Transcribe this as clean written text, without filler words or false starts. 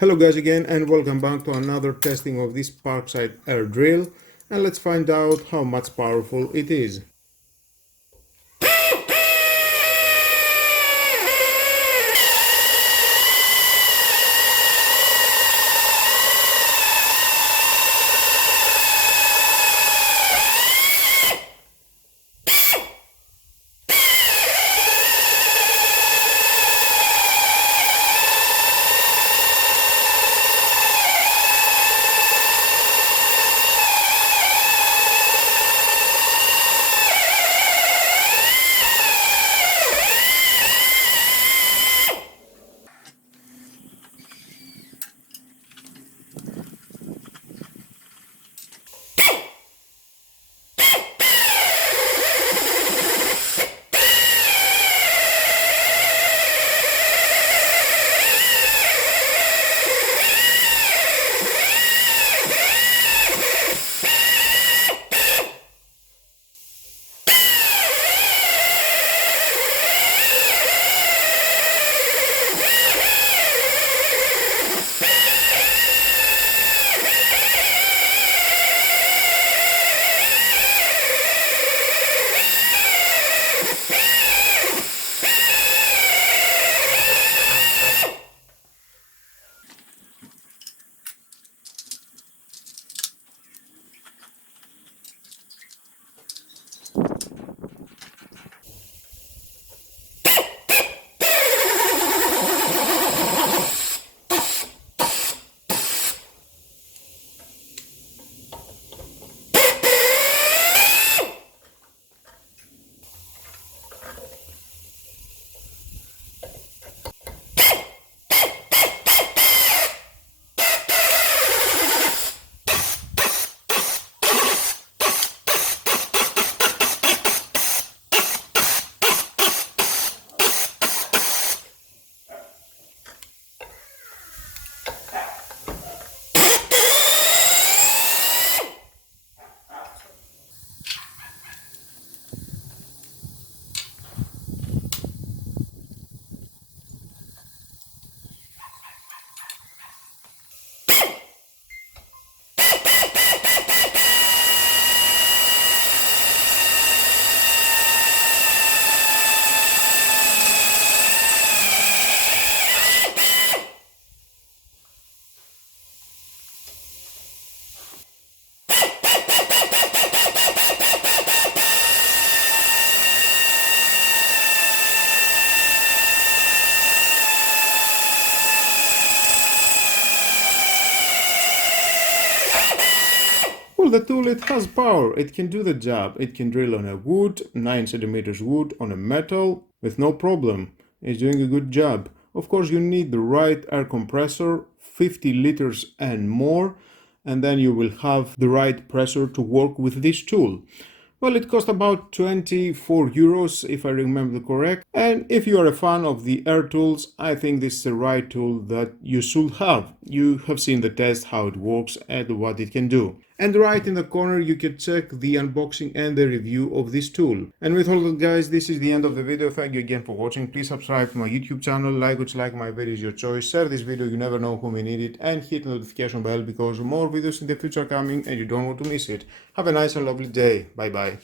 Hello guys again, and welcome back to another testing of this Parkside air drill, and let's find out how much powerful it is. Well, the tool, it has power, it can do the job. It can drill on a wood, 9 centimeters wood, on a metal, with no problem. It's doing a good job. Of course, you need the right air compressor, 50 liters and more, and then you will have the right pressure to work with this tool. Well, it cost about 24 euros if I remember correct. And if you are a fan of the air tools, I think this is the right tool that you should have. You have seen the test, how it works and what it can do. And right in the corner you can check the unboxing and the review of this tool. And with all that guys, this is the end of the video. Thank you again for watching. Please subscribe to my YouTube channel, like my videos, your choice, share this video, you never know who may need it, and hit the notification bell because more videos in the future are coming and you don't want to miss it. Have a nice and lovely day. Bye bye.